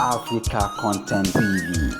Africa Content TV.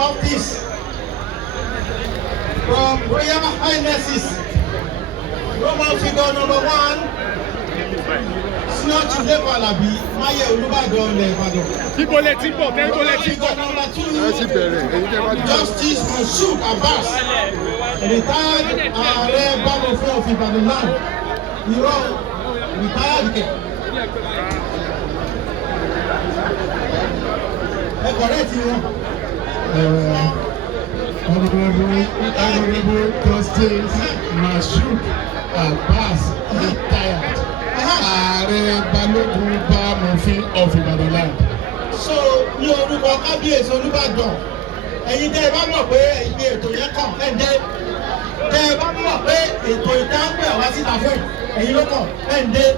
Of this from Royal Highnesses, Roman figure number 1, Senior Chief Alabi, Maye Olubadan Ibadan. Figure number 2, Justice Moshood Abbas, retired Baales of ibadanland. Retired. Correct you. Honorable Justice Moshood Abbas, retired. Baales of ibadanland. So, ní orúkọ kábíyèsí Olúbàdàn, ẹ̀yin tẹ́ ẹ bá mọ̀ pé ibi ètò yẹn kàn ẹ̀ǹdẹ́, tẹ́ ẹ bá mọ̀ pé ètò ìdáǹpẹ̀ àwa síta fún ẹ̀yin ló kàn ẹ̀ǹdẹ́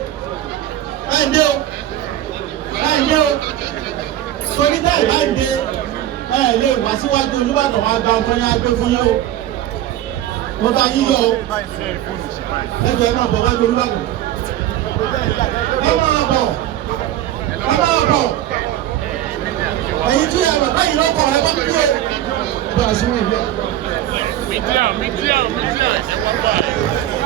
o. Torí tẹ́ ẹ bá ń de ẹ lè wá síwájú Olúbàdàn wá gba ọkọ yẹn á gbé fún yín o. mo bá yín yọ o ẹjọ́ ẹ máa bọ̀ wájú Olúbàdàn ẹ máa bọ̀ ẹ̀yin tí ẹ rọ̀ báyìí lọ́kọ̀ ẹ bá dúró bá a sún ìgbẹ́. Mídíà, ẹ wá báyìí.